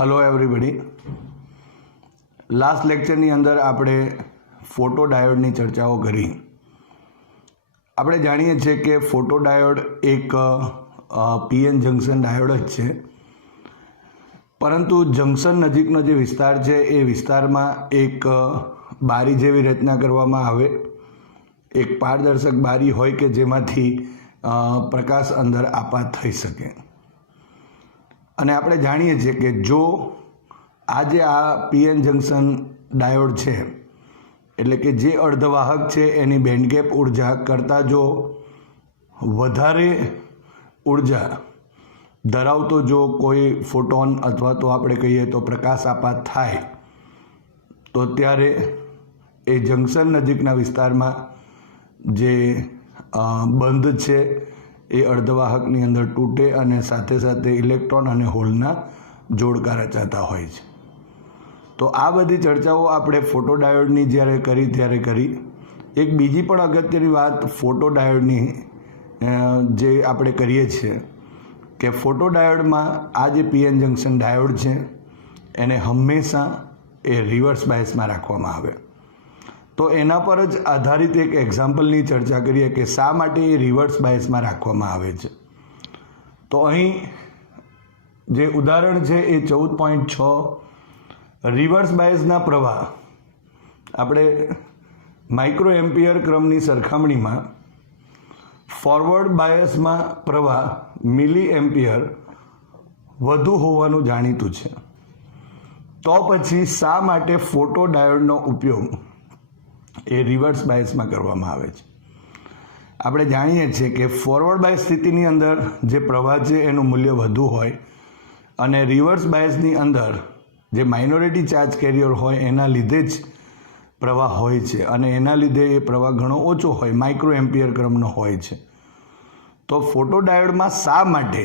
Hello everybody. Last लेक्चरनी अंदर आपणे फोटोडायोडनी चर्चाओ करी। આપણે જાણીએ છીએ કે ફોટોડાયોડ એક પીએન જંકશન ડાયોડ જ છે, પરંતુ જંકશન નજીકનો જે વિસ્તાર છે એ વિસ્તારમાં એક બારી જેવી રચના કરવામાં આવે, એક પારદર્શક બારી હોય કે જેમાંથી પ્રકાશ અંદર આપાત થઈ શકે। અને આપણે જાણીએ છીએ કે જો આજે આ પીએન જંકશન ડાયોડ છે એટલે કે જે અર્ધવાહક છે એની બેન્ડગેપ ઉર્જા કરતાં જો વધારે ઉર્જા ધરાવતો જો કોઈ ફોટોન અથવા તો આપણે કહીએ તો પ્રકાશ આપાત થાય તો ત્યારે એ જંકશન નજીકના વિસ્તારમાં જે બંધ છે એ અર્ધવાહકની અંદર તૂટે અને સાથે સાથે ઇલેક્ટ્રોન અને હોલના જોડકા રચાતા હોય છે। તો આ બધી ચર્ચાઓ આપણે ફોટોડાયોડની જ્યારે કરી ત્યારે કરી। એક બીજી પણ અગત્યની વાત ફોટોડાયોડની જે આપણે કરીએ છીએ કે ફોટોડાયોડમાં આ જે પીએન જંકશન ડાયોડ છે એને હંમેશા એ રિવર્સ બાયસમાં રાખવામાં આવે। તો એના પર જ આધારિત એક એક્ઝામ્પલની ચર્ચા કરીએ કે શા માટે એ રિવર્સ બાયસમાં રાખવામાં આવે છે। તો અહીં જે ઉદાહરણ છે એ 14.6 રિવર્સ બાયસના પ્રવાહ આપણે માઇક્રો એમ્પિયર ક્રમની સરખામણીમાં ફોરવર્ડ બાયસમાં પ્રવાહ મિલી એમ્પિયર વધુ હોવાનું જાણીતું છે। તો પછી શા માટે ફોટોડાયોડનો ઉપયોગ એ રિવર્સ બાયસમાં કરવામાં આવે છે? આપણે જાણીએ છીએ કે ફોરવર્ડ બાયસ સ્થિતિની અંદર જે પ્રવાહ છે એનું મૂલ્ય વધુ હોય અને રિવર્સ બાયસની અંદર જે માઇનોરિટી ચાર્જ કેરિયર હોય એના લીધે જ પ્રવાહ હોય છે અને એના લીધે એ પ્રવાહ ઘણો ઓછો હોય, માઇક્રો એમ્પિયર ક્રમનો હોય છે। તો ફોટોડાયોડમાં શા માટે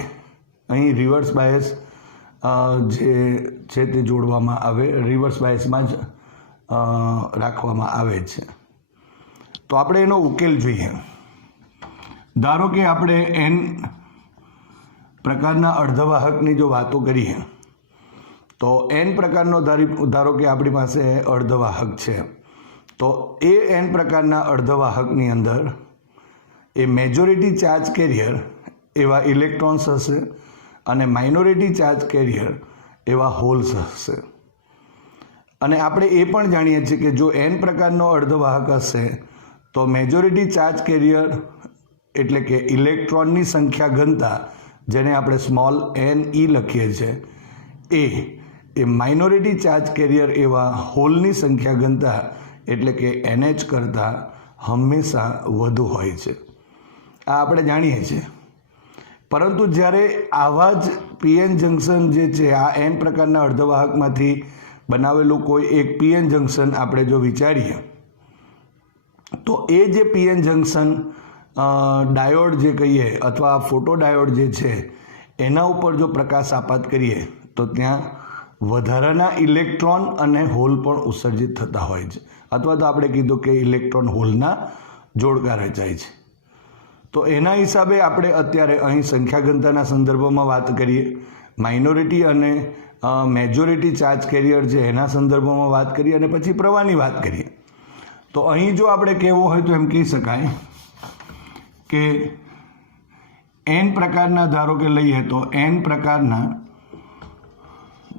અહીં રિવર્સ બાયસ જે છે તે જોડવામાં આવે, રિવર્સ બાયસમાં જ રાખવામાં આવે છે? તો આપણે એનો ઉકેલ જોઈએ। ધારો કે આપણે એન પ્રકારના અર્ધવાહકની જો વાતો કરીએ તો એન પ્રકારનો ધારો કે આપણી પાસે અર્ધવાહક છે, તો એ એન પ્રકારના અર્ધવાહકની અંદર એ મેજોરિટી ચાર્જ કેરિયર એવા ઇલેક્ટ્રોન્સ હશે અને માઇનોરિટી ચાર્જ કેરિયર એવા હોલ્સ હશે। અને આપણે એ પણ જાણીએ છીએ કે જો એન પ્રકારનો અર્ધવાહક હશે તો મેજોરિટી ચાર્જ કેરિયર એટલે કે ઇલેક્ટ્રોનની સંખ્યા ઘનતા, જેને આપણે સ્મોલ એન ઈ લખીએ છીએ, એ માઇનોરિટી ચાર્જ કેરિયર એવા હોલની સંખ્યા ઘનતા એટલે કે NH કરતાં હંમેશા વધુ હોય છે। આ આપણે જાણીએ છીએ। પરંતુ જ્યારે આવા જ પીએન જંકશન જે છે, આ એન પ્રકારના અર્ધવાહકમાંથી બનાવેલું કોઈ એક પીએન જંકશન આપણે જો વિચારીએ તો એ જે પીએન જંકશન ડાયોડ જે કહીએ અથવા ફોટોડાયોડ જે છે એના ઉપર જો પ્રકાશ આપાત કરીએ તો ત્યાં વધારાના ઇલેક્ટ્રોન અને હોલ પણ ઉત્સર્જિત થતા હોય છે, અથવા તો આપણે કીધું કે ઇલેક્ટ્રોન હોલના જોડકા રચાય છે। તો એના હિસાબે આપણે અત્યારે અહીં સંખ્યા ઘનતાના સંદર્ભમાં વાત કરીએ, માઇનોરિટી અને મેજોરિટી ચાર્જ કેરિયર છે એના સંદર્ભમાં વાત કરીએ અને પછી પ્રવાહની વાત કરીએ। તો અહીં જો આપણે કહેવું હોય તો એમ કહી શકાય કે એન પ્રકારના ધારો કે લઈએ તો એન પ્રકારના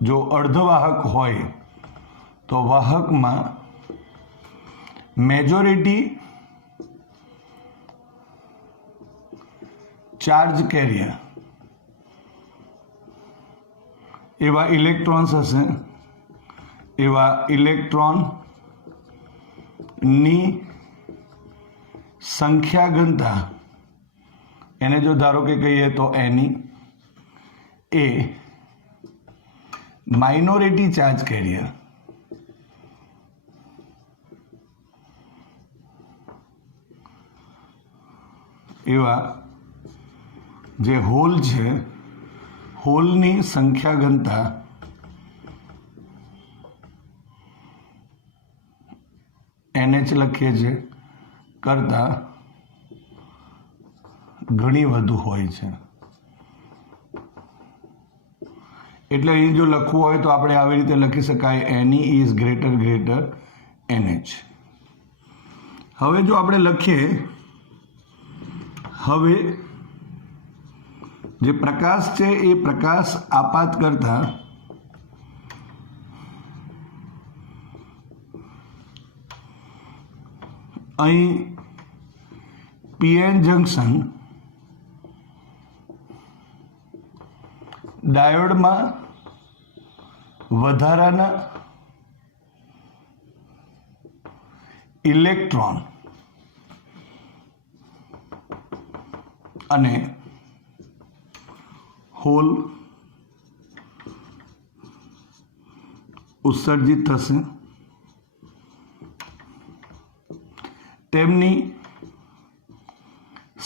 જો અર્ધવાહક હોય તો વાહકમાં મેજોરિટી ચાર્જ કેરિયર એવા ઇલેક્ટ્રોન્સ હશે, એવા ઇલેક્ટ્રોનની સંખ્યા ઘનતા, એને જો ધારો કે કહીએ તો એની, એ માઇનોરિટી ચાર્જ કેરિયર એવા જે હોલ છે, હોલની સંખ્યા ઘનતા NH લખીએ છીએ કરતાં ઘણી વધુ હોય છે। એટલે અહીં જો લખવું હોય તો આપણે આવી રીતે લખી શકાય NE ઇઝ ગ્રેટર NH. હવે જો આપણે લખીએ, હવે જે પ્રકાશ છે એ પ્રકાશ આપાત કરતા અહીં PN જંક્શન ડાયોડમાં વધારાના ઇલેક્ટ્રોન અને હોલ ઉત્સર્જિત થશે. તેમની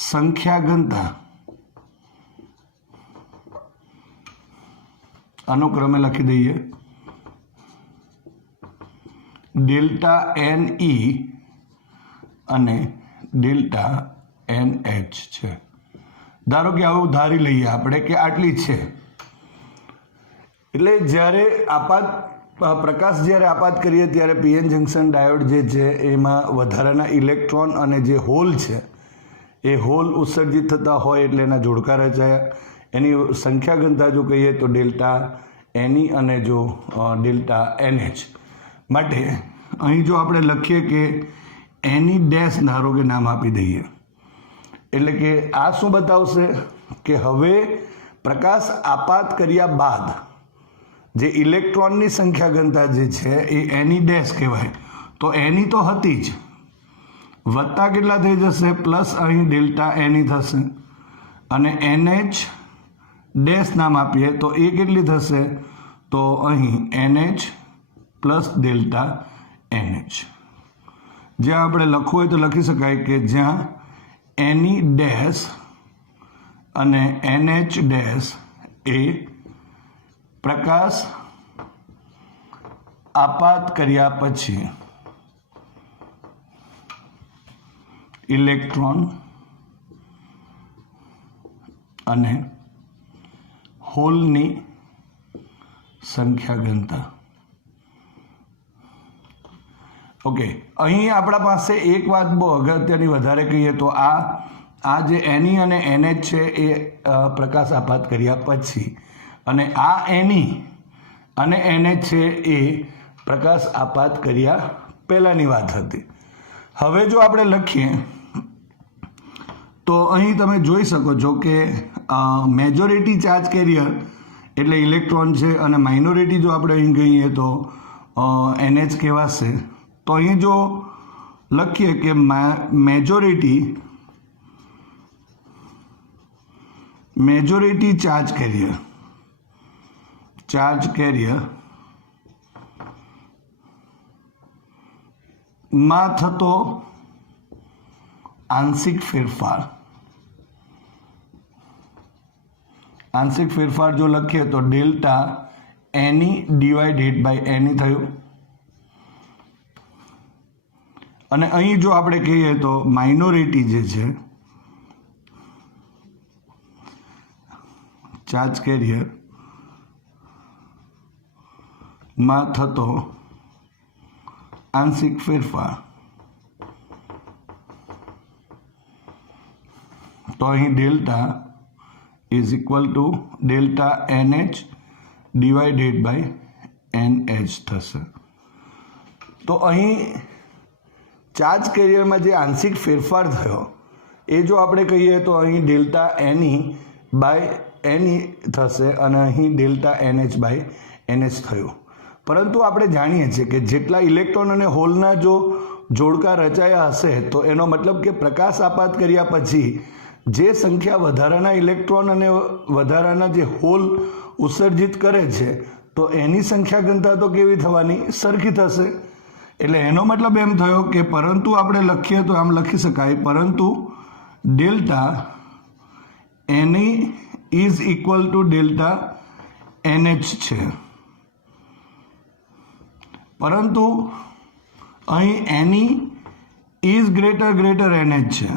સંખ્યા ઘનતા અનુક્રમે લખી દઈએ ડેલ્ટા NE અને ડેલ્ટા NH છે. ધારો કે આવું ધારી લઈએ આપણે કે આટલી છે. એટલે જ્યારે પ્રકાશ જ્યારે આપાત કરીએ ત્યારે PN જંક્શન ડાયોડ જે છે એમાં વધારાના ઇલેક્ટ્રોન અને જે હોલ છે એ હોલ ઉત્સર્જિત થતા હોય એટલે એના જોડકા રચાયા. એની સંખ્યા ઘનતા જો કહીએ તો ડેલ્ટા NE અને જો ડેલ્ટા NH. માટે અહીં જો આપણે લખીએ કે NE ડેશ ધારો કે નામ આપી દઈએ, એટલે કે આ શું બતાવશે કે હવે પ્રકાશ આપાત કર્યા બાદ જે ઇલેક્ટ્રોનની સંખ્યા ઘનતા જે છે એ NE ડેશ કહેવાય. તો NE તો હતી જ, વત્તા કેટલા થઈ જશે પ્લસ અહીં ડેલ્ટા NE થશે અને NH ડેશ નામ આપીએ તો એ કેટલી થશે તો અહીં NH પ્લસ ડેલ્ટા NH. જ્યાં આપણે લખવું હોય તો લખી શકાય કે જ્યાં NE ડેશ અને NH ડેશ એ પ્રકાશ આપાત કર્યા પછી ઇલેક્ટ્રોન અને હોલની સંખ્યા ઘનતા. ઓકે, અહીં આપણા પાસે એક વાત બહુ અગત્યની વધારે કહીએ તો આ જે NE અને NH છે એ પ્રકાશ આપાત કર્યા પછી, અને આ NE અને NH છે એ પ્રકાશ આપાત કર્યા પહેલાંની વાત હતી. હવે જો આપણે લખીએ તો અહીં તમે જોઈ શકો છો કે મેજોરિટી ચાર્જ કેરિયર એટલે ઇલેક્ટ્રોન છે અને માઇનોરિટી જો આપણે અહીં કહીએ તો NH કહેવાશે. તો અહીં જો લખીએ કે મેજોરિટી ચાર્જ કેરિયર માં થતો આંશિક ફેરફાર જો લખીએ તો delta NE divided by NE થયું. અને અહીં જો આપણે કહીએ તો માઇનોરિટી જે છે ચાર્જ કેરિયર માં થતો આંશિક ફેરફાર, તો અહીં delta is equal to delta NH divided by NH થશે. તો અહીં ચાર્જ કેરિયરમાં જે આંશિક ફેરફાર થયો એ જો આપણે કહીએ તો અહીં ડેલ્ટા NE બાય NE થશે અને અહીં ડેલ્ટા NH બાય NH થયું. પરંતુ આપણે જાણીએ છીએ કે જેટલા ઇલેક્ટ્રોન અને હોલના જો જોડકા રચાયા હશે તો એનો મતલબ કે પ્રકાશ આપાત કર્યા પછી જે સંખ્યા વધારાના ઇલેક્ટ્રોન અને વધારાના જે હોલ ઉત્સર્જિત કરે છે તો એની સંખ્યા ઘનતા તો કેવી થવાની? સરખી થશે. એટલે એનો મતલબ એમ થયો કે પરંતુ આપણે લખીએ તો આમ લખી શકાય પરંતુ delta NE is equal to delta NH છે. પરંતુ અહીં NE ઇઝ ગ્રેટર NH છે.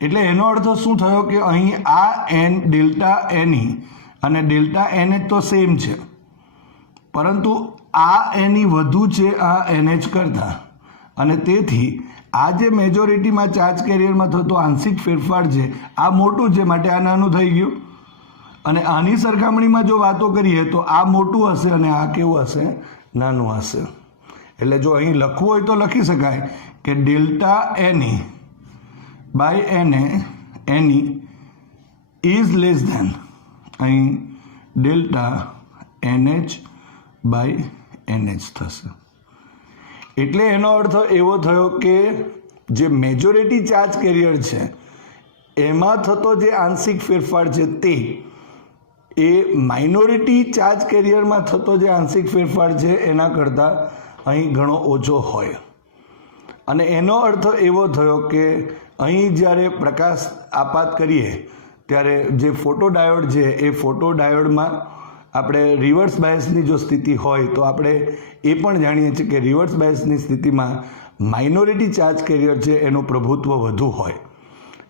એટલે એનો અર્થ શું થયો કે અહીં આ ડેલ્ટા NE અને ડેલ્ટા NH તો સેમ છે, પરંતુ આ એની વધુ છે આ NH કરતાં, અને તેથી આ જે મેજોરિટીમાં ચાર્જ કેરિયરમાં થતો આંશિક ફેરફાર છે આ મોટું છે, માટે આ નાનું થઈ ગયું. અને આની સરખામણીમાં જો વાતો કરીએ તો આ મોટું હશે અને આ કેવું હશે? નાનું હશે. એટલે જો અહીં લખવું હોય તો લખી શકાય કે delta NE by NE is less than અહીં ડેલ્ટા NH બાય NH થશે. એટલે એનો અર્થ એવો થયો કે જે મેજોરિટી ચાર્જ કેરિયર છે એમાં થતો જે આંશિક ફેરફાર છે તે એ માઇનોરિટી ચાર્જ કેરિયરમાં થતો જે આંશિક ફેરફાર છે એના કરતાં અહીં ઘણો ઓછો હોય. અને એનો અર્થ એવો થયો કે અહીં જ્યારે પ્રકાશ આપાત કરીએ ત્યારે જે ફોટોડાયોડ છે એ ફોટોડાયોડમાં આપણે રિવર્સ બાયસની જો સ્થિતિ હોય તો આપણે એ પણ જાણીએ છીએ કે રિવર્સ બાયસની સ્થિતિમાં માઇનોરિટી ચાર્જ કેરિયર છે એનું પ્રભુત્વ વધુ હોય.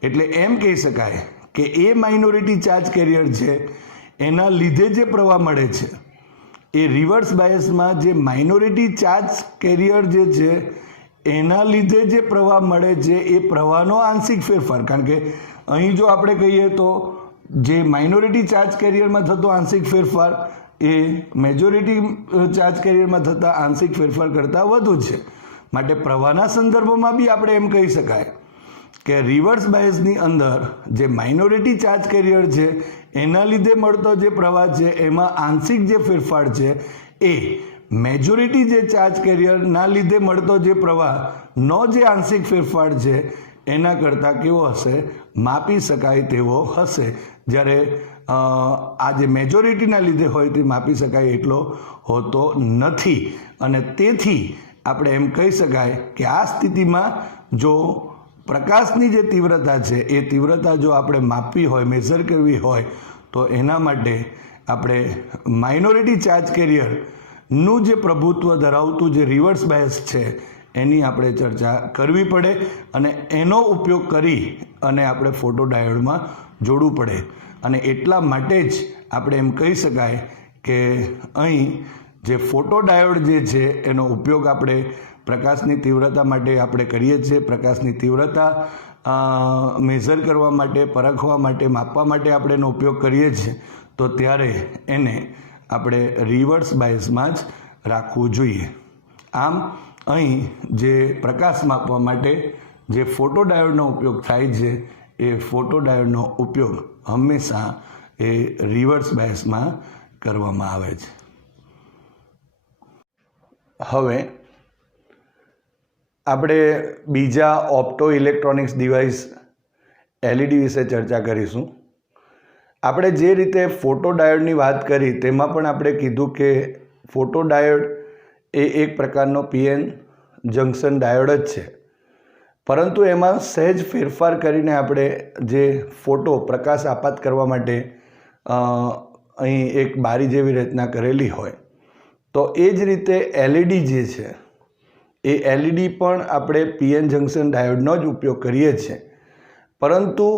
એટલે એમ કહી શકાય કે એ માઇનોરિટી ચાર્જ કેરિયર છે એના લીધે જે પ્રવાહ મળે છે એ રિવર્સ બાયસમાં જે માઇનોરિટી ચાર્જ કેરિયર જે છે એના લીધે જે પ્રવાહ મળે છે એ પ્રવાહનો આંશિક ફેરફાર. કારણ કે અહીં જો આપણે કહીએ તો જે માઇનોરિટી ચાર્જ કેરિયરમાં થતો આંશિક ફેરફાર એ મેજોરિટી ચાર્જ કેરિયરમાં થતા આંશિક ફેરફાર કરતાં વધુ છે. માટે પ્રવાહના સંદર્ભમાં બી આપણે એમ કહી શકાય કે રિવર્સ બાયસની અંદર જે માઇનોરિટી ચાર્જ કેરિયર છે એના લીધે મળતો જે પ્રવાહ છે એમાં આંશિક જે ફેરફાર છે એ મેજોરિટી જે ચાર્જ કેરિયરના લીધે મળતો જે પ્રવાહનો જે આંશિક ફેરફાર છે એના કરતાં કેવો હશે? માપી શકાય તેવો હશે. જ્યારે આ જે મેજોરિટીના લીધે હોય તે માપી શકાય એટલો હોતો નથી. અને તેથી આપણે એમ કહી શકાય કે આ સ્થિતિમાં જો પ્રકાશની જે તીવ્રતા છે એ તીવ્રતા જો આપણે માપવી હોય, મેઝર કરવી હોય તો એના માટે આપણે માઇનોરિટી ચાર્જ કેરિયરનું જે પ્રભુત્વ ધરાવતું જે રિવર્સ બાયસ છે એની આપણે ચર્ચા કરવી પડે અને એનો ઉપયોગ કરી અને આપણે ફોટોડાયોડમાં જોડવું પડે. અને એટલા માટે જ આપણે એમ કહી શકાય કે અહીં જે ફોટોડાયોડ જે છે એનો ઉપયોગ આપણે પ્રકાશની તીવ્રતા માટે આપણે કરીએ છીએ. પ્રકાશની તીવ્રતા મેઝર કરવા માટે, પરખવા માટે, માપવા માટે આપણે એનો ઉપયોગ કરીએ છીએ. તો ત્યારે એને આપણે રિવર્સ બાયસમાં જ રાખવું જોઈએ. આમ અહીં જે પ્રકાશ માપવા માટે જે ફોટોડાયોડનો ઉપયોગ થાય છે એ ફોટોડાયોડનો ઉપયોગ હંમેશા એ રિવર્સ બાયસમાં કરવામાં આવે છે. હવે આપણે બીજા ઓપ્ટો ઇલેક્ટ્રોનિક્સ ડિવાઇસ LED વિશે ચર્ચા કરીશું. આપણે જે રીતે ફોટોડાયોડની વાત કરી તેમાં પણ આપણે કીધું કે ફોટોડાયોડ એ એક પ્રકારનો PN જંક્શન ડાયોડ જ છે, પરંતુ એમાં સહેજ ફેરફાર કરીને આપણે જે ફોટો પ્રકાશ આપાત કરવા માટે અહીં એક બારી જેવી રચના કરેલી હોય તો એ જ રીતે LED જે છે એ LED પણ આપણે PN જંક્શન ડાયોડનો જ ઉપયોગ કરીએ છીએ. પરંતુ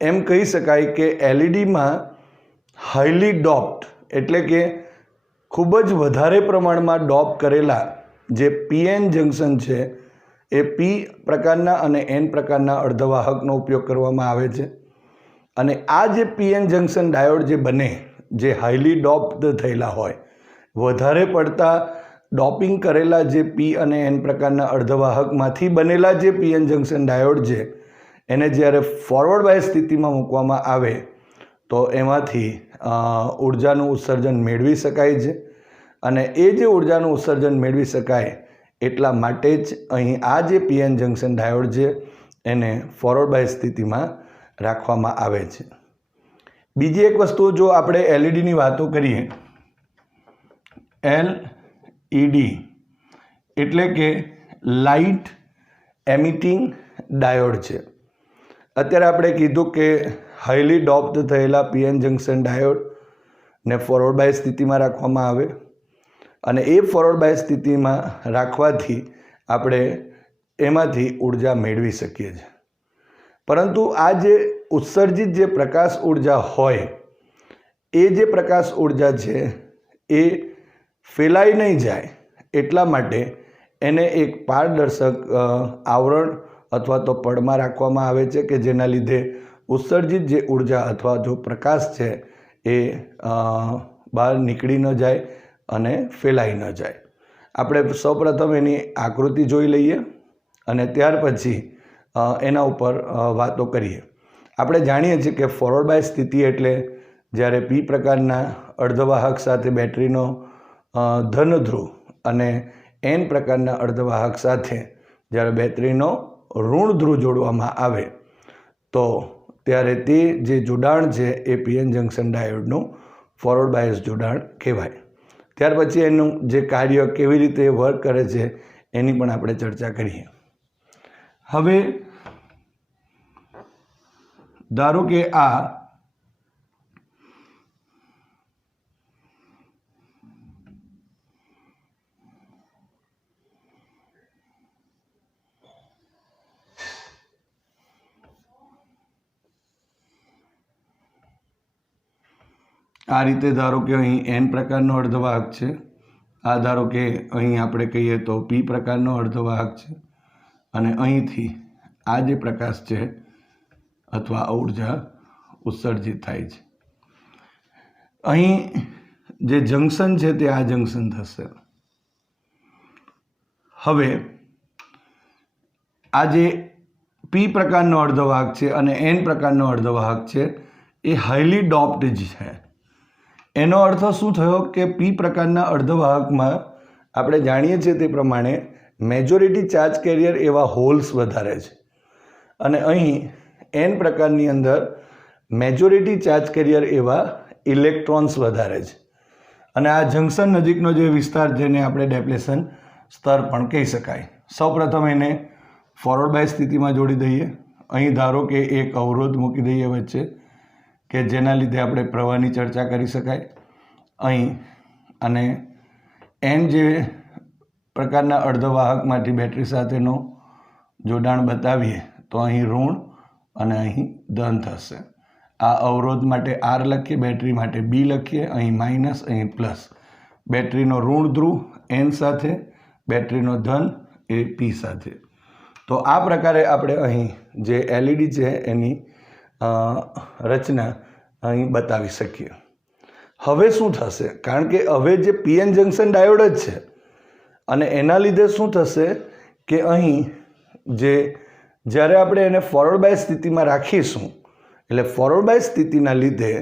એમ કહી શકાય કે LEDમાં હાઈલી ડોપ્ડ એટલે કે ખૂબ જ વધારે પ્રમાણમાં ડોપ કરેલા જે PN જંક્શન છે એ P પ્રકારના અને N પ્રકારના અર્ધવાહકનો ઉપયોગ કરવામાં આવે છે. અને આ જે PN જંક્શન ડાયોડ જે બને, જે હાઈલી ડોપ્ડ થયેલા હોય, વધારે પડતા ડોપિંગ કરેલા જે P અને N પ્રકારના અર્ધવાહકમાંથી બનેલા જે PN જંક્શન ડાયોડ છે એને જ્યારે ફોરવર્ડ બાયસ સ્થિતિમાં મૂકવામાં આવે તો એમાંથી ઉર્જાનું ઉત્સર્જન મેળવી શકાય છે. અને એ જે ઉર્જાનું ઉત્સર્જન મેળવી શકાય એટલા માટે જ અહીં આ જે PN જંક્શન ડાયોડ છે એને ફોરવર્ડ બાયસ સ્થિતિમાં રાખવામાં આવે છે. બીજી એક વસ્તુ જો આપણે LEDની વાતો કરીએ, LED એટલે કે લાઇટ એમિટિંગ ડાયોડ છે. અત્યારે આપણે કીધું કે હાઈલી ડોપ્ડ થયેલા PN જંક્શન ડાયોડને ફોરવર્ડ બાયસ સ્થિતિમાં રાખવામાં આવે અને એ ફોરવર્ડ બાયસ સ્થિતિમાં રાખવાથી આપણે એમાંથી ઉર્જા મેળવી શકીએ છીએ. પરંતુ આ જે ઉત્સર્જિત જે પ્રકાશ ઉર્જા હોય એ જે પ્રકાશ ઉર્જા છે એ ફેલાઈ નહીં જાય એટલા માટે એને એક પારદર્શક આવરણ અથવા તો પડમાં રાખવામાં આવે છે કે જેના લીધે ઉત્સર્જિત જે ઉર્જા અથવા જો પ્રકાશ છે એ બહાર નીકળી ન જાય અને ફેલાઈ ન જાય. આપણે સૌપ્રથમ એની આકૃતિ જોઈ લઈએ અને ત્યાર પછી એના ઉપર વાતો કરીએ. આપણે જાણીએ છીએ કે ફોરવર્ડ બાયસ સ્થિતિ એટલે જ્યારે પી પ્રકારના અર્ધવાહક સાથે બેટરીનો ધન ધ્રુવ અને એન પ્રકારના અર્ધવાહક સાથે જ્યારે બેટરીનો ઋણ ધ્રુવ જોડવામાં આવે તો ત્યારે તે જે જોડાણ છે એ પીએન જંકશન ડાયોડનું ફોરવર્ડ બાયસ જોડાણ કહેવાય. ત્યાર પછી એનું જે કાર્ય કેવી રીતે વર્ક કરે છે એની પણ આપણે ચર્ચા કરીએ. હવે ધારો કે આ રીતે ધારો કે અહીં એન પ્રકારનો અર્ધવાહક છે, આ ધારો કે અહીં આપણે કહીએ તો પી પ્રકારનો અર્ધવાહક છે અને અહીંથી આ જે પ્રકાશ છે અથવા ઉર્જા ઉત્સર્જિત થાય છે. અહીં જે જંકશન છે તે આ જંકશન થશે. હવે આ જે પી પ્રકારનો અર્ધવાહક છે અને એન પ્રકારનો અર્ધવાહક છે એ હાઈલી ડોપ્ડ છે. એનો અર્થ શું થયો કે પી પ્રકારના અર્ધવાહકમાં આપણે જાણીએ છીએ તે પ્રમાણે મેજોરિટી ચાર્જ કેરિયર એવા હોલ્સ વધારે છે અને અહીં એન પ્રકારની અંદર મેજોરિટી ચાર્જ કેરિયર એવા ઇલેક્ટ્રોન્સ વધારે છે. અને આ જંકશન નજીકનો જે વિસ્તાર જેને આપણે ડેપ્લેશન સ્તર પણ કહી શકાય. સૌપ્રથમ એને ફોરવર્ડ બાયસ સ્થિતિમાં જોડી દઈએ. અહીં ધારો કે એક અવરોધ મૂકી દઈએ વચ્ચે કે જેના લીધે આપણે પ્રવાહની ચર્ચા કરી શકાય. અહીં અને એન જે પ્રકારના અર્ધવાહકમાંથી બેટરી સાથેનો જોડાણ બતાવીએ તો અહીં ઋણ અને અહીં ધન થશે. આ અવરોધ માટે આર લખીએ, બેટરી માટે બી લખીએ, અહીં માઇનસ, અહીં પ્લસ. બેટરીનો ઋણ ધ્રુવ એન સાથે, બેટરીનો ધન એ પી સાથે. તો આ પ્રકારે આપણે અહીં જે એલઈડી છે એની રચના અહીં બતાવી શકીએ. હવે શું થશે? કારણ કે હવે જે પીએન જંકશન ડાયોડ જ છે અને એના લીધે શું થશે કે અહીં જ્યારે આપણે એને ફોરવર્ડ બાયસ સ્થિતિમાં રાખીશું એટલે ફોરવર્ડ બાયસ સ્થિતિના લીધે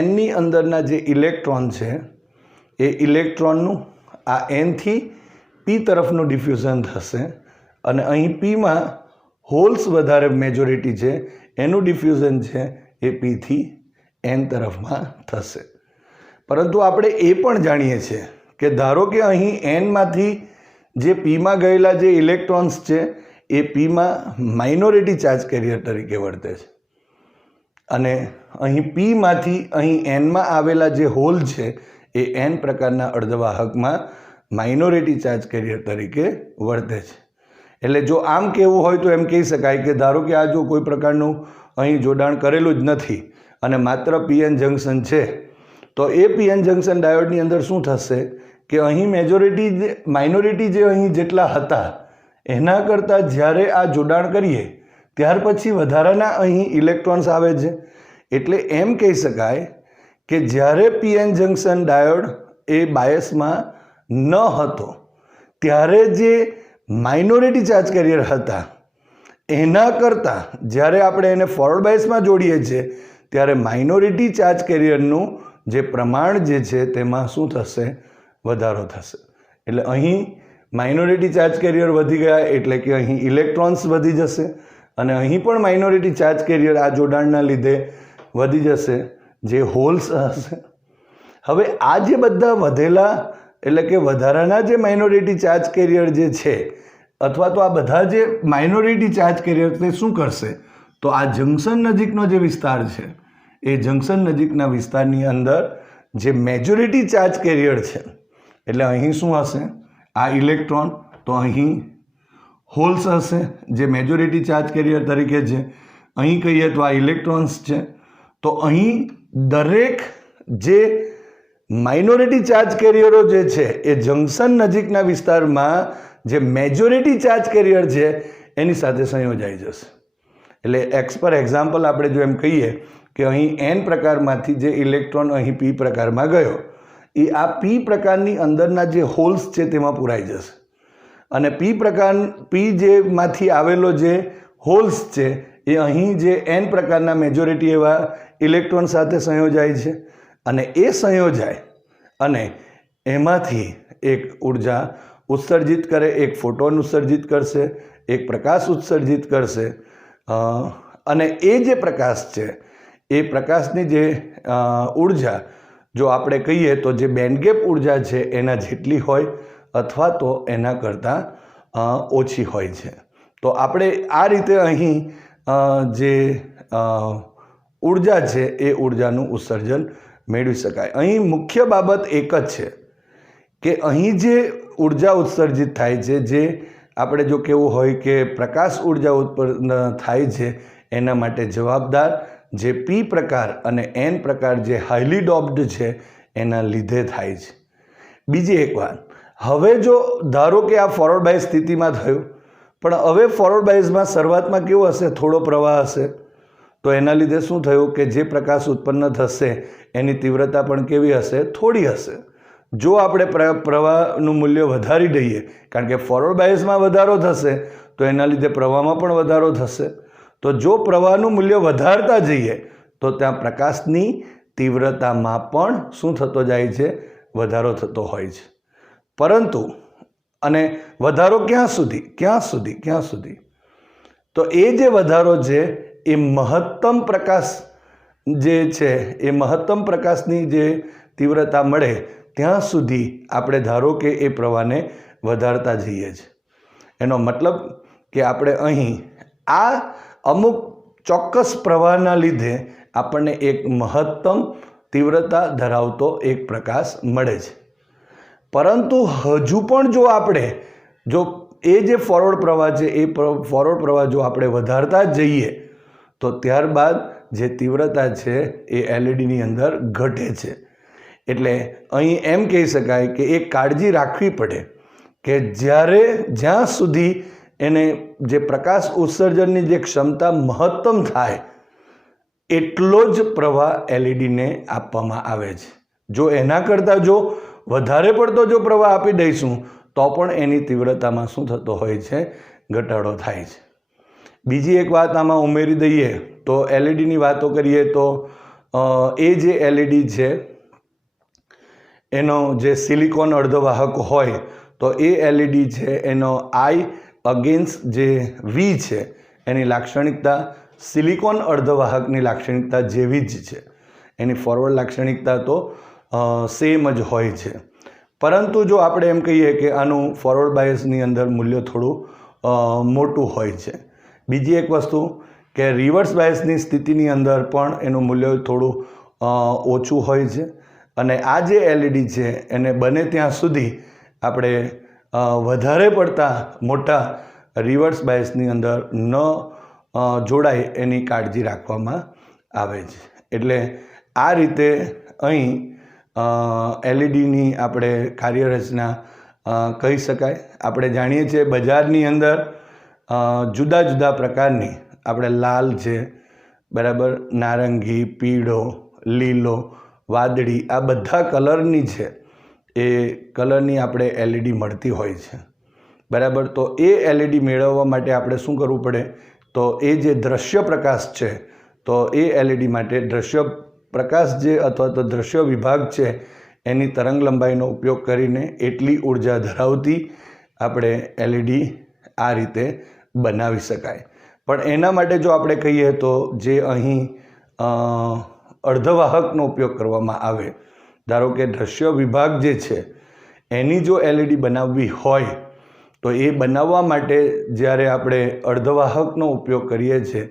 એનની અંદરના જે ઇલેક્ટ્રોન છે એ ઇલેક્ટ્રોનનું આ એનથી પી તરફનું ડિફ્યુઝન થશે અને અહીં પીમાં હોલ્સ વધારે મેજોરિટી છે એનું ડિફ્યુઝન છે એ પીથી એન તરફમાં થશે. પરંતુ આપણે એ પણ જાણીએ છીએ કે ધારો કે અહીં એનમાંથી જે પીમાં ગયેલા જે ઇલેક્ટ્રોન્સ છે એ પીમાં માઇનોરિટી ચાર્જ કેરિયર તરીકે વર્તે છે અને અહીં પીમાંથી અહીં એનમાં આવેલા જે હોલ છે એ એન પ્રકારના અર્ધવાહકમાં માઇનોરિટી ચાર્જ કેરિયર તરીકે વર્તે છે. એટલે જો આમ કહેવું હોય તો એમ કહી શકાય કે ધારો કે આ જો કોઈ પ્રકારનું અહીં જોડાણ કરેલું જ નથી અને માત્ર પીએન જંકશન છે તો એ પીએન જંકશન ડાયોડની અંદર શું થશે કે અહીં માઇનોરિટી જે અહીં જેટલા હતા એના કરતાં જ્યારે આ જોડાણ કરીએ ત્યાર પછી વધારાના અહીં ઇલેક્ટ્રોન્સ આવે છે. એટલે એમ કહી શકાય કે જ્યારે પીએન જંકશન ડાયોડ એ બાયસમાં ન હતો ત્યારે જે માઇનોરિટી ચાર્જ કેરિયર હતા એના કરતાં જ્યારે આપણે એને ફોરવર્ડ બાયસમાં જોડીએ છીએ ત્યારે માઇનોરિટી ચાર્જ કેરિયરનું જે પ્રમાણ જે છે તેમાં શું થશે? વધારો થશે. એટલે અહીં માઇનોરિટી ચાર્જ કેરિયર વધી ગયા એટલે કે અહીં ઇલેક્ટ્રોન્સ વધી જશે અને અહીં પણ માઇનોરિટી ચાર્જ કેરિયર આ જોડાણના લીધે વધી જશે જે હોલ્સ હશે. હવે આ જે બધા વધેલા એટલે કે વધારાના જે માઇનોરિટી ચાર્જ કેરિયર જે છે અથવા તો આ બધા જે માઇનોરિટી ચાર્જ કેરિયર તે શું કરશે તો આ જંકશન નજીકનો જે વિસ્તાર છે એ જંકશન નજીકના વિસ્તારની અંદર જે મેજોરિટી ચાર્જ કેરિયર છે એટલે અહીં શું હશે? આ ઇલેક્ટ્રોન તો અહીં હોલ્સ હશે જે મેજોરિટી ચાર્જ કેરિયર તરીકે છે. અહીં કહીએ તો આ ઇલેક્ટ્રોન્સ છે. તો અહીં દરેક જે માઇનોરિટી ચાર્જ કેરિયરો જે છે એ જંકશન નજીકના વિસ્તારમાં જે મેજોરિટી ચાર્જ કેરિયર છે એની સાથે સંયોજાઈ જશે. એટલે એક્સ પર એક્ઝામ્પલ આપણે જો એમ કહીએ કે અહીં એન પ્રકારમાંથી જે ઇલેક્ટ્રોન અહીં પી પ્રકારમાં ગયો એ આ પી પ્રકારની અંદરના જે હોલ્સ છે તેમાં પૂરાઈ જશે અને પી જેમાંથી આવેલો જે હોલ્સ છે એ અહીં જે એન પ્રકારના મેજોરિટી એવા ઇલેક્ટ્રોન સાથે સંયોજાય છે અને એ સંયોજાય અને એમાંથી એક ઉર્જા ઉત્સર્જિત કરે, એક ફોટોન ઉત્સર્જિત કરશે, એક પ્રકાશ ઉત્સર્જિત કરશે અને એ જે પ્રકાશ છે એ પ્રકાશની જે ઉર્જા જો આપણે કહીએ તો જે બેન્ડગેપ ઉર્જા છે એના જેટલી હોય અથવા તો એના કરતાં ઓછી હોય છે. તો આપણે આ રીતે અહીં જે ઉર્જા છે એ ઉર્જાનું ઉત્સર્જન મેળવી શકાય. અહીં મુખ્ય બાબત એક જ છે કે અહીં જે ઉર્જા ઉત્સર્જિત થાય છે, જે આપણે જો કહેવું હોય કે પ્રકાશ ઉર્જા ઉત્પન્ન થાય છે એના માટે જવાબદાર જે પી પ્રકાર અને એન પ્રકાર જે હાઈલી ડોપ્ડ છે એના લીધે થાય છે. બીજી એક વાત, હવે જો ધારો કે આ ફોરવર્ડ બાયસ સ્થિતિમાં થયું, પણ હવે ફોરવર્ડ બાયસમાં શરૂઆતમાં કેવું હશે, થોડો પ્રવાહ હશે, તો એના લીધે શું થયું કે જે પ્રકાશ ઉત્પન્ન થશે એની તીવ્રતા પણ કેવી હશે, થોડી હશે. જો આપણે પ્રવાહનું મૂલ્ય વધારી દઈએ, કારણ કે ફોરવર્ડ બાયસમાં વધારો થશે તો એના લીધે પ્રવાહમાં પણ વધારો થશે, તો જો પ્રવાહનું મૂલ્ય વધારતા જઈએ તો ત્યાં પ્રકાશની તીવ્રતામાં પણ શું થતો જાય છે, વધારો થતો હોય છે. પરંતુ અને વધારો ક્યાં સુધી તો એ જે વધારો છે એ મહત્તમ પ્રકાશ જે છે એ મહત્તમ પ્રકાશની જે તીવ્રતા મળે ત્યાં સુધી આપણે ધારો કે એ પ્રવાહને વધારતા જઈએ છીએ. એનો મતલબ કે આપણે અહીં આ અમુક ચોક્કસ પ્રવાહના લીધે આપણને એક મહત્તમ તીવ્રતા ધરાવતો એક પ્રકાશ મળે છે. પરંતુ હજુ પણ જો આપણે એ જે ફોરવર્ડ પ્રવાહ છે એ ફોરવર્ડ પ્રવાહ જો આપણે વધારતા જ જઈએ તો ત્યારબાદ જે તીવ્રતા છે એ એલઈડીની અંદર ઘટે છે. એટલે અહીં એમ કહી શકાય કે એક કાળજી રાખવી પડે કે જ્યાં સુધી એને જે પ્રકાશ ઉત્સર્જનની જે ક્ષમતા મહત્તમ થાય એટલો જ પ્રવાહ એલઈડીને આપવામાં આવે છે. જો એના કરતાં જો વધારે પડતો જો પ્રવાહ આપી દઈશું તો પણ એની તીવ્રતામાં શું થતો હોય છે, ઘટાડો થાય છે. બીજી એક વાત આમાં ઉમેરી દઈએ તો એલઈડીની વાતો કરીએ તો એ જે એલઈડી છે એનો જે સિલિકોન અર્ધવાહક હોય તો એ એલઈડી છે એનો આઈ અગેન્સ્ટ જે વી છે એની લાક્ષણિકતા સિલિકોન અર્ધવાહકની લાક્ષણિકતા જેવી જ છે. એની ફોરવર્ડ લાક્ષણિકતા તો સેમ જ હોય છે. પરંતુ જો આપણે એમ કહીએ કે આનું ફોરવર્ડ બાયસની અંદર મૂલ્ય થોડું મોટું હોય છે. બીજી એક વસ્તુ કે રિવર્સ બાયસની સ્થિતિની અંદર પણ એનું મૂલ્ય થોડું ઓછું હોય છે. અને આ જે એલઈડી છે એને બને ત્યાં સુધી આપણે વધારે પડતા મોટા રિવર્સ બાયસની અંદર ન જોડાય એની કાળજી રાખવામાં આવે છે. એટલે આ રીતે અહીં એલઈડીની આપણે કાર્યરચના કહી શકાય. આપણે જાણીએ છીએ બજારની અંદર જુદા જુદા પ્રકારની આપણે લાલ છે, બરાબર, નારંગી, પીળો, લીલો, વાદળી, આ બધા કલરની છે એ કલરની આપણે એલઈડી મળતી હોય છે, બરાબર. તો એ એલઈડી મેળવવા માટે આપણે શું કરવું પડે, તો એ જે દ્રશ્ય પ્રકાશ છે તો એ એલઈડી માટે દ્રશ્ય પ્રકાશ જે અથવા તો દ્રશ્ય વિભાગ છે એની તરંગ લંબાઈનો ઉપયોગ કરીને એટલી ઉર્જા ધરાવતી આપણે એલઈડી આ રીતે બનાવી શકાય. પણ એના માટે જો આપણે કહીએ તો જે અહીં અર્ધવાહકનો ઉપયોગ કરવામાં આવે, ધારો કે દ્રશ્ય વિભાગ જે છે એની જો એલઈડી બનાવવી હોય તો એ બનાવવા માટે જ્યારે આપણે અર્ધવાહકનો ઉપયોગ કરીએ છીએ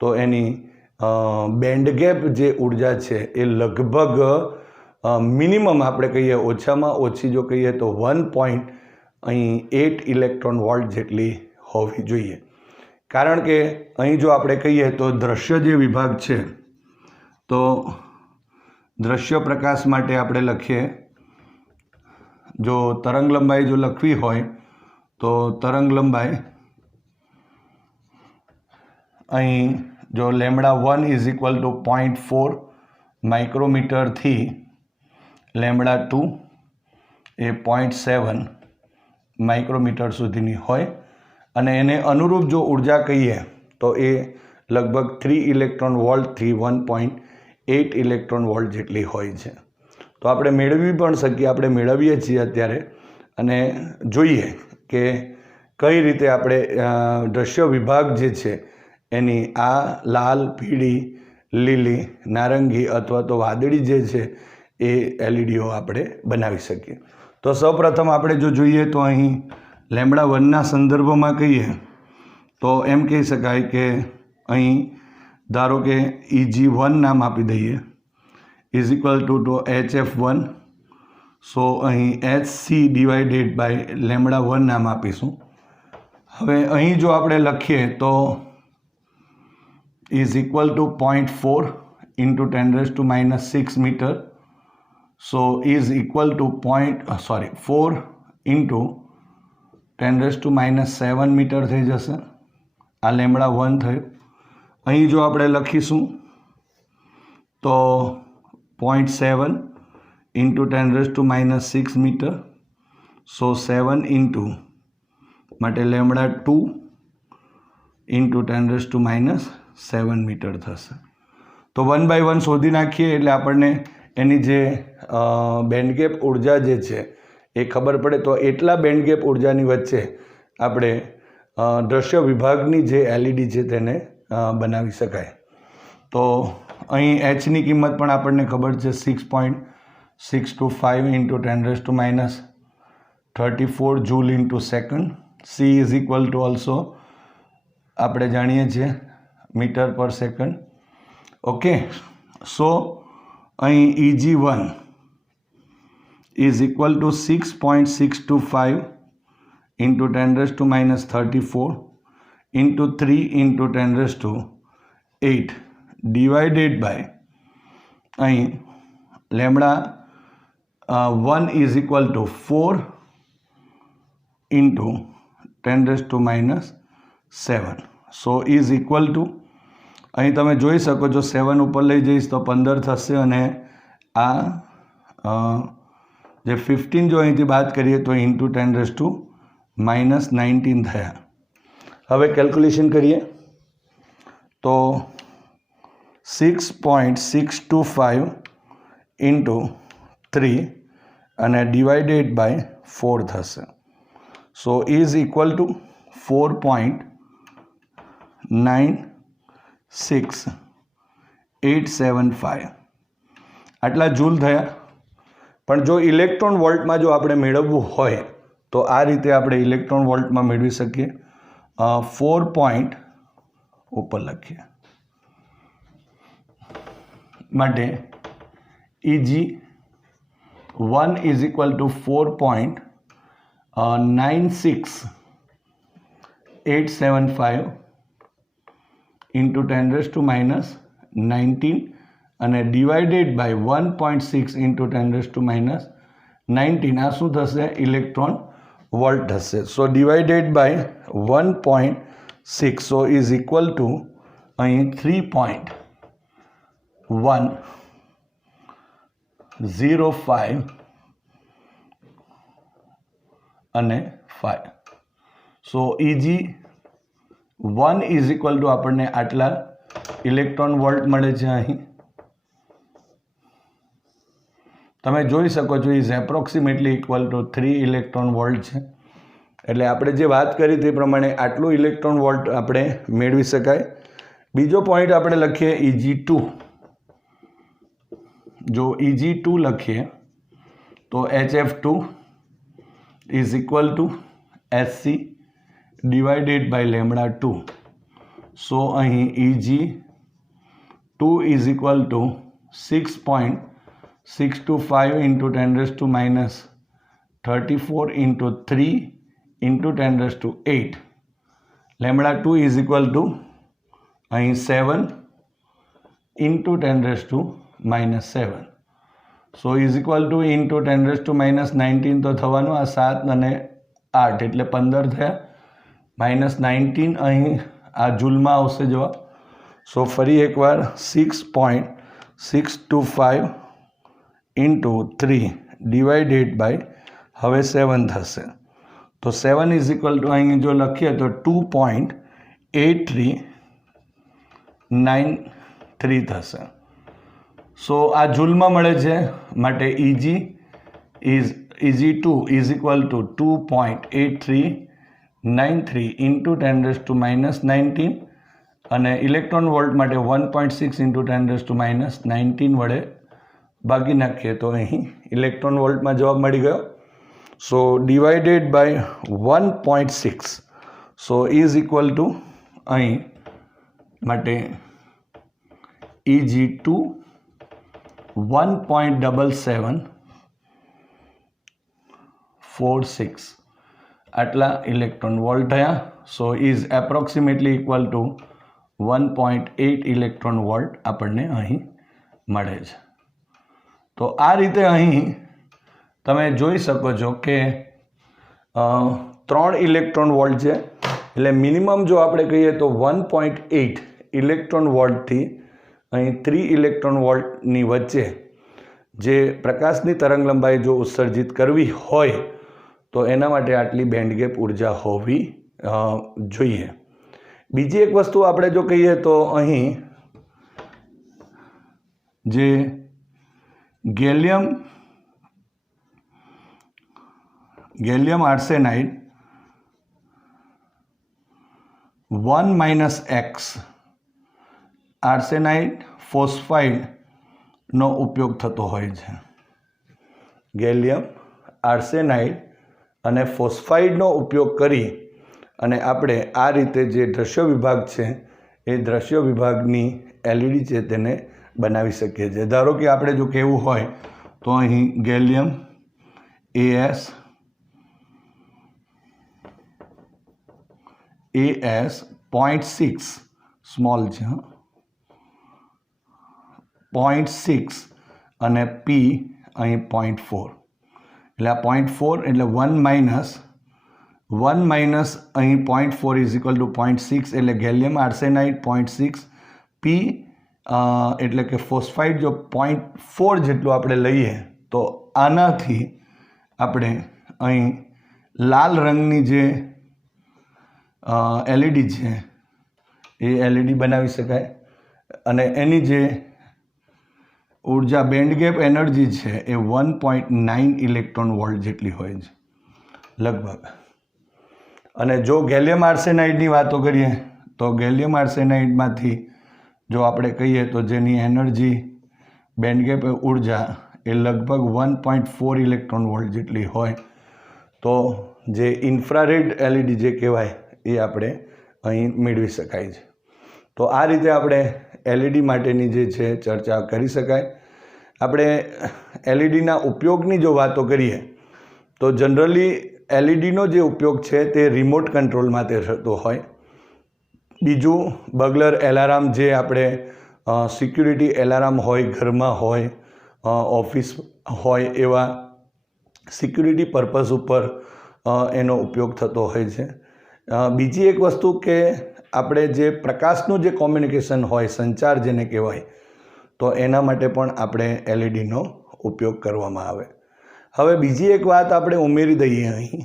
તો એની બેન્ડગેપ જે ઉર્જા છે એ લગભગ મિનિમમ આપણે કહીએ ઓછામાં ઓછી જો કહીએ તો 1.8 ઇલેક્ટ્રોન વોલ્ટ જેટલી હોવી જોઈએ. કારણ કે અહીં જો આપણે કહીએ તો દ્રશ્ય જે વિભાગ છે તો દ્રશ્ય પ્રકાશ માટે આપણે લખીએ, જો તરંગ લંબાઈ જો લખવી હોય તો તરંગ લંબાઈ અહીં જો λ1 ઇઝ ઇક્વલ ટુ 0.4 માઇક્રોમીટરથી λ2 એ 0.7 માઇક્રોમીટર સુધીની હોય અને એને અનુરૂપ જો ઉર્જા કહીએ તો એ લગભગ 3 ઇલેક્ટ્રોન વોલ્ટથી 1.8 ઇલેક્ટ્રોન વોલ્ટ જેટલી હોય છે. તો આપણે મેળવી પણ શકીએ, આપણે મેળવીએ છીએ અત્યારે, અને જોઈએ કે કઈ રીતે આપણે દ્રશ્ય વિભાગ જે છે એની આ લાલ, પીળી, લીલી, નારંગી અથવા તો વાદળી જે છે એ એલઈડીઓ આપણે બનાવી શકીએ. તો સૌપ્રથમ આપણે જો જોઈએ તો અહીં λ1ના સંદર્ભમાં કહીએ તો એમ કહી શકાય કે અહીં ધારો કે EG1 નામ આપી દઈએ, ઇઝ ઇક્વલ ટુ HF1. સો અહીં HC ડિવાઇડેડ બાય λ1 નામ આપીશું. હવે અહીં જો આપણે લખીએ તો is equal to 0.4 into 10⁻⁶ metre. So is equal to 4 into 10⁻⁷ metre થઈ જશે. આ λ1 થયું. અહીં જો આપણે લખીશું તો 0.7 ઇન્ટુ 10⁻⁶ મીટર. સો 7 ઇન્ટુ માટે λ2 ઇન્ટુ 10⁻⁷ મીટર થશે. તો 1/1 શોધી નાખીએ એટલે આપણને એની જે બેન્ડગેપ ઉર્જા જે છે એ ખબર પડે. તો એટલા બેન્ડગેપ ઉર્જાની વચ્ચે આપણે દ્રશ્ય વિભાગની જે એલઈડી છે તેને બનાવી શકાય. તો અહીં એચની કિંમત પણ આપણને ખબર છે, 6.625 into 10⁻34 joule into second. She is equal two also આપણે જાણીએ છીએ મીટર પર સેકન્ડ. ઓકે, સો અહીં EG1 is equal to 6.625 into 10⁻34 into 3 into 10⁸8 divided by અહીં λ1 is equal to 4 into 10⁻⁷. So is equal to અહીં તમે જોઈ શકો છો 7 ઉપર લઈ જઈશ તો 15 થશે અને આ જે 15 જો અહીંથી બાદ કરીએ તો ઇન્ટુ 10⁻⁹ થયા. હવે કેલ્ક્યુલેશન કરીએ તો 6.625 ઇન્ટુ 3 અને ડિવાઇડેડ બાય 4 થશે. સો ઇઝ ઇક્વલ ટુ 4.96875 આટલા જૂલ થયા. પણ જો ઇલેક્ટ્રોન વોલ્ટમાં જો આપણે મેળવવું હોય તો આ રીતે આપણે ઇલેક્ટ્રોન વોલ્ટમાં મેળવી શકીએ. 4 ઉપર લખીએ માટે EG1 is equal two 4.96875 into 10⁻⁹ અને ડિવાઇડેડ બાય 1.6 ઇન્ટુ 10⁻⁹ આ શું થશે? ઇલેક્ટ્રોન વોલ્ટ થશે. So divided by 1.6. So is equal to અહીં 3.105 અને 5. સો EG1 ઇઝ ઇક્વલ ટુ આપણને આટલા ઇલેક્ટ્રોન વોલ્ટ મળે છે. અહીં તમે જોઈ શકો છો is approximately equal two 3 electron volt છે. એટલે આપણે જે વાત કરી તે પ્રમાણે આટલું ઇલેક્ટ્રોન વોલ્ટ આપણે મેળવી શકાય. બીજો પોઈન્ટ આપણે લખીએ EG2. જો EG2 લખીએ તો HF2 is equal to SC divided by λ2. So અહીં EG2 is equal to 6.625 into 10⁻34 into 3 into 10⁸8. λ2 is equal to અહીં 7 into 10⁻⁷. So is equal to into 10⁻⁻19 તો થવાનું આ 7 અને 8 એટલે 15 થયા, -19 અહીં આ જૂલમાં આવશે જવાબ. સો ફરી એકવાર 6.625 ઇન્ટુ 3 ડિવાઇડેડ બાય હવે 7 થશે. તો 7 ઇઝ ઇક્વલ ટુ અહીં જો લખીએ તો 2.8393 થશે. સો આ જૂલમાં મળે છે માટે EG2 is equal two 2.8393 into 10⁻19 અને ઇલેક્ટ્રોન વોલ્ટ માટે 1.6 ઇન્ટુ 10⁻19 વડે ભાગી નાખીએ તો અહીં ઇલેક્ટ્રોન વોલ્ટમાં જવાબ મળી ગયો. So divided by 1.6 so is equal to અહીં માટે EG2 1.7746 આટલા ઇલેક્ટ્રોન વોલ્ટ થયા. So is approximately equal to 1.8 electron volt આપણને અહીં મળે છે. તો આ રીતે અહીં તમે જોઈ શકો છો કે 3 ઇલેક્ટ્રોન વોલ્ટ છે એટલે મિનિમમ જો આપણે કહીએ તો 1.8 ઇલેક્ટ્રોન વોલ્ટથી અહીં 3 ઇલેક્ટ્રોન વોલ્ટની વચ્ચે જે પ્રકાશની તરંગ લંબાઈ જો ઉત્સર્જિત કરવી હોય તો એના માટે આટલી બેન્ડ ગેપ ઉર્જા હોવી જોઈએ. બીજી એક વસ્તુ આપણે જો કહીએ તો અહીં જે ગેલિયમ આર્સેનાઇડ 1-X આર્સેનાઇડ ફોસ્ફાઇડનો ઉપયોગ થતો હોય છે. ગેલિયમ આર્સેનાઇડ અને ફોસ્ફાઇડનો ઉપયોગ કરી અને આપણે આ રીતે જે દ્રશ્ય વિભાગ છે એ દ્રશ્ય વિભાગની LED છે તેને બનાવી શકીએ છીએ. ધારો કે આપણે જો કહેવું હોય તો અહીં ગેલિયમ AS 0.6 સ્મોલ છે 0.6 અને P અહીં 0.4 એટલે આ 0.4 એટલે 1 માઇનસ અહીં 0.4 ઇઝ ઇક્વલ ટુ 0.6 એટલે ગેલિયમ આર્સેનાઇડ 0.6 P એટલે કે ફોસ્ફાઇડ જો 0.4 જેટલું આપણે લઈએ તો આનાથી આપણે અહીં લાલ રંગની જે LED છે એ LED બનાવી શકાય અને એની જે ઉર્જા બેન્ડ ગેપ એનર્જી છે એ 1.9 ઇલેક્ટ્રોન વોલ્ટ જેટલી હોય છે લગભગ. અને જો ગેલિયમ આર્સેનાઇડની વાતો કરીએ તો ગેલિયમ આર્સેનાઇડમાંથી જો આપણે કહીએ તો જેની એનર્જી બેન્ડ ગેપ ઉર્જા એ લગભગ 1.4 ઇલેક્ટ્રોન વોલ્ટ જેટલી હોય તો જે ઇન્ફ્રારેડ LED જે કહેવાય એ આપણે અહીં મેળવી શકાય છે. તો આ રીતે આપણે LED માટેની જે છે ચર્ચા કરી શકાય. આપણે LEDના ઉપયોગની જો વાતો કરીએ તો જનરલી LEDનો જે ઉપયોગ છે તે રિમોટ કંટ્રોલ માટે થતો હોય. બીજું બગલર એલાર્મ જે આપણે સિક્યુરિટી એલાર્મ હોય ઘરમાં હોય ઓફિસ હોય એવા સિક્યુરિટી પર્પઝ ઉપર એનો ઉપયોગ થતો હોય છે. બીજી એક વસ્તુ કે આપણે જે પ્રકાશનું જે કોમ્યુનિકેશન હોય સંચાર જેને કહેવાય તો એના માટે પણ આપણે LEDનો ઉપયોગ કરવામાં આવે. હવે બીજી એક વાત આપણે ઉમેરી દઈએ અહીં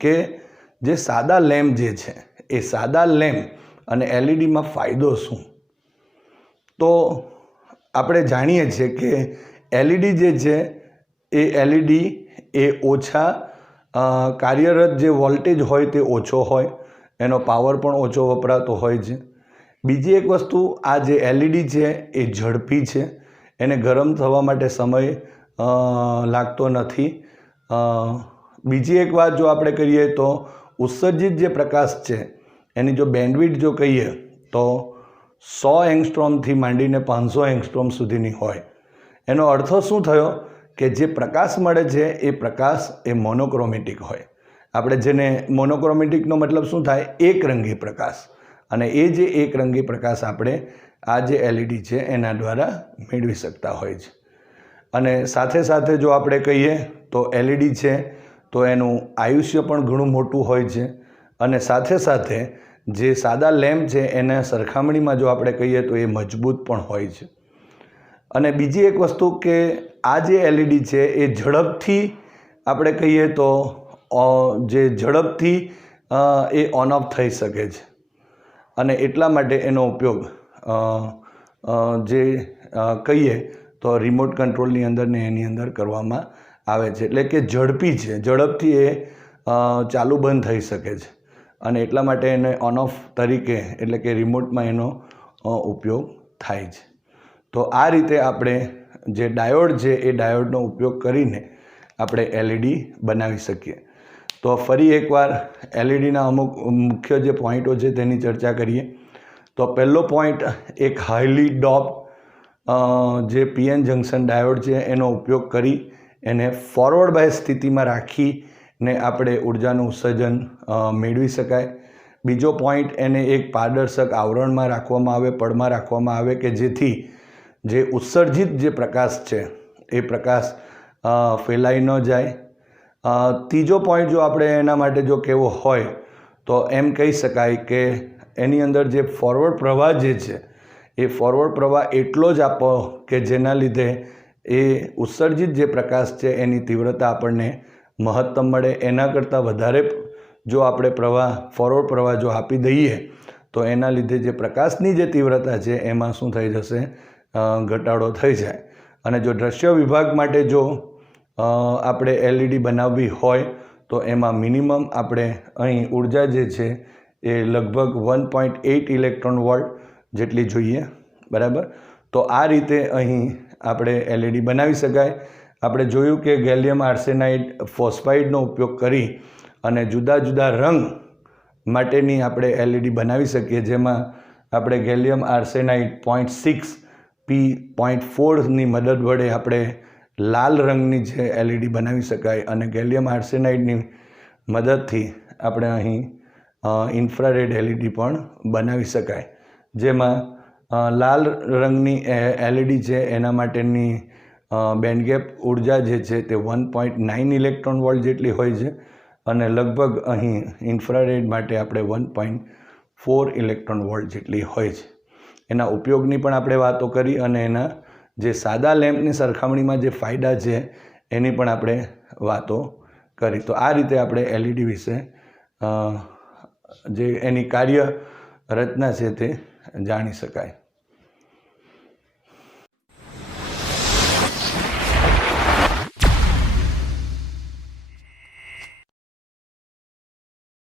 કે જે સાદા લેમ્પ જે છે એ સાદા લેમ્પ અને LEDમાં ફાયદો શું? તો આપણે જાણીએ છીએ કે LED જે છે એ LED એ ઓછા કાર્યરત જે વોલ્ટેજ હોય તે ઓછો હોય, એનો પાવર પણ ઓછો વપરાતો હોય છે. બીજી એક વસ્તુ આ જે LED છે એ ઝડપી છે, એને ગરમ થવા માટે સમય લાગતો નથી. બીજી એક વાત જો આપણે કરીએ તો ઉત્સર્જિત જે પ્રકાશ છે એની જો બેન્ડવિડ્થ જો કહીએ તો 100 એંગસ્ટ્રોમથી માંડીને 500 એંગસ્ટ્રોમ સુધીની હોય. એનો અર્થ શું થયો કે જે પ્રકાશ મળે છે એ પ્રકાશ એ મોનોક્રોમેટિક હોય. આપણે જેને મોનોક્રોમેટિકનો મતલબ શું થાય? એકરંગી પ્રકાશ. અને એ જે એકરંગી પ્રકાશ આપણે આ જે LED છે એના દ્વારા મેળવી શકતા હોય છે. અને સાથે સાથે જો આપણે કહીએ તો એલઈડી છે તો એનું આયુષ્ય પણ ઘણું મોટું હોય છે, અને સાથે સાથે જે સાદા લેમ્પ છે એના સરખામણીમાં જો આપણે કહીએ તો એ મજબૂત પણ હોય છે. અને બીજી એક વસ્તુ કે આ જે એલઈડી છે એ ઝડપથી આપણે કહીએ તો જે ઝડપથી એ ઓન ઓફ થઈ શકે છે, અને એટલા માટે એનો ઉપયોગ જે કહીએ તો રિમોટ કંટ્રોલની અંદર ને એની અંદર કરવામાં આવે છે. એટલે કે ઝડપી છે, ઝડપથી એ ચાલુ બંધ થઈ શકે છે, અને એટલા માટે એને ઓન ઓફ તરીકે એટલે કે રિમોટમાં એનો ઉપયોગ થાય છે. તો આ રીતે આપણે જે ડાયોડ છે એ ડાયોડનો ઉપયોગ કરીને આપણે એલઈડી બનાવી શકીએ. તો ફરી એકવાર એલઈડીના અમુક મુખ્ય જે પોઈન્ટો છે તેની ચર્ચા કરીએ. તો પહેલો પોઈન્ટ, એક હાઈલી ડોપ જે પીએન જંકશન ડાયોડ છે એનો ઉપયોગ કરી એને ફોરવર્ડ બાય સ્થિતિમાં રાખીને આપણે ઉર્જાનું ઉત્સર્જન મેળવી શકાય. બીજો પોઈન્ટ, એને એક પારદર્શક આવરણમાં રાખવામાં આવે, પડમાં રાખવામાં આવે કે જેથી જે ઉત્સર્જિત જે પ્રકાશ છે એ પ્રકાશ ફેલાઈ ન જાય. ત્રીજો પોઈન્ટ જો આપણે એના માટે જો કહેવો હોય તો એમ કહી શકાય કે એની અંદર જે ફોરવર્ડ પ્રવાહ જે છે એ ફોરવર્ડ પ્રવાહ એટલો જ આપો કે જેના લીધે એ ઉત્સર્જિત જે પ્રકાશ છે એની તીવ્રતા આપણને મહત્તમ મળે. એના કરતાં વધારે જો આપણે ફોરવર્ડ પ્રવાહ જો આપી દઈએ તો એના લીધે જે પ્રકાશની જે તીવ્રતા છે એમાં શું થઈ જશે, ઘટાડો થઈ જાય. અને જો દ્રશ્ય વિભાગ માટે જો આપણે એલઈડી બનાવવી હોય તો એમાં મિનિમમ આપણે અહીં ઉર્જા જે છે એ લગભગ 1.8 ઇલેક્ટ્રોન વોલ્ટ જેટલી જોઈએ, બરાબર. તો આ રીતે અહીં આપણે એલઈડી બનાવી શકાય. આપણે જોયું કે ગેલિયમ આર્સેનાઇડ ફોસ્ફાઇડનો ઉપયોગ કરી અને જુદા જુદા રંગ માટેની આપણે એલઈડી બનાવી શકીએ, જેમાં આપણે ગેલિયમ આર્સેનાઇડ 0.6 P.4ની મદદ વડે આપણે લાલ રંગની જે એલઈડી બનાવી શકાય, અને ગેલિયમ આર્સેનાઇડની મદદથી આપણે અહીં ઇન્ફ્રારેડ એલઈડી પણ બનાવી શકાય, જેમાં લાલ રંગની એલઈડી છે એના માટેની બેન્ડગેપ ઉર્જા જે છે તે 1.9 ઇલેક્ટ્રોન વોલ્ટ જેટલી હોય છે, અને લગભગ અહીં ઇન્ફ્રારેડ માટે આપણે 1.4 ઇલેક્ટ્રોન વોલ્ટ જેટલી હોય છે. એના ઉપયોગની પણ આપણે વાતો કરી, અને એના જે સાદા લેમ્પની સરખામણીમાં જે ફાયદા છે એની પણ આપણે વાતો કરી. તો આ રીતે આપણે એલઈડી વિશે જે એની કાર્ય રચના છે તે જાણી શકાય.